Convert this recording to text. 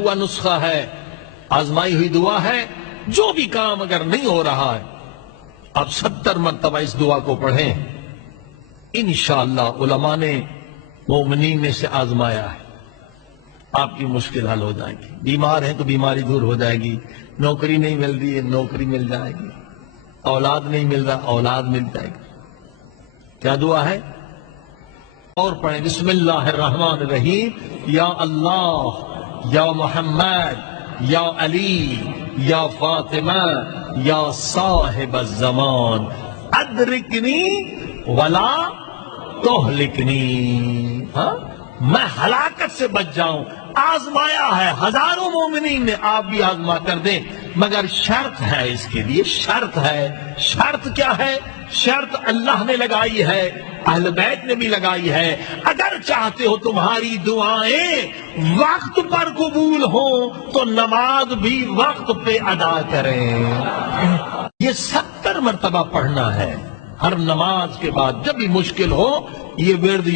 ہوا نسخہ ہے، آزمائی ہوئی دعا ہے. جو بھی کام اگر نہیں ہو رہا ہے، آپ 70 مرتبہ اس دعا کو پڑھیں. انشاءاللہ علماء نے مومنین نے سے آزمایا ہے، آپ کی مشکل حل ہو جائے گی. بیمار ہیں تو بیماری دور ہو جائے گی. نوکری نہیں مل رہی ہے، نوکری مل جائے گی. اولاد نہیں مل رہا، اولاد مل جائے گی. کیا دعا ہے؟ اور پڑھیں. بسم اللہ الرحمن الرحیم. یا اللہ، یا محمد، یا علی، یا فاطمہ، یا صاحب الزمان، ادرکنی ولا تہلکنی. ہاں، میں ہلاکت سے بچ جاؤں. آزمایا ہے ہزاروں مومنین نے، آپ بھی آزما کر دیں. مگر شرط ہے، اس کے لیے شرط ہے. شرط کیا ہے؟ شرط اللہ نے لگائی ہے، اہل بیت نے بھی لگائی ہے. اگر چاہتے ہو تمہاری دعائیں وقت پر قبول ہوں تو نماز بھی وقت پہ ادا کریں. یہ 70 مرتبہ پڑھنا ہے ہر نماز کے بعد. جب بھی مشکل ہو یہ ورد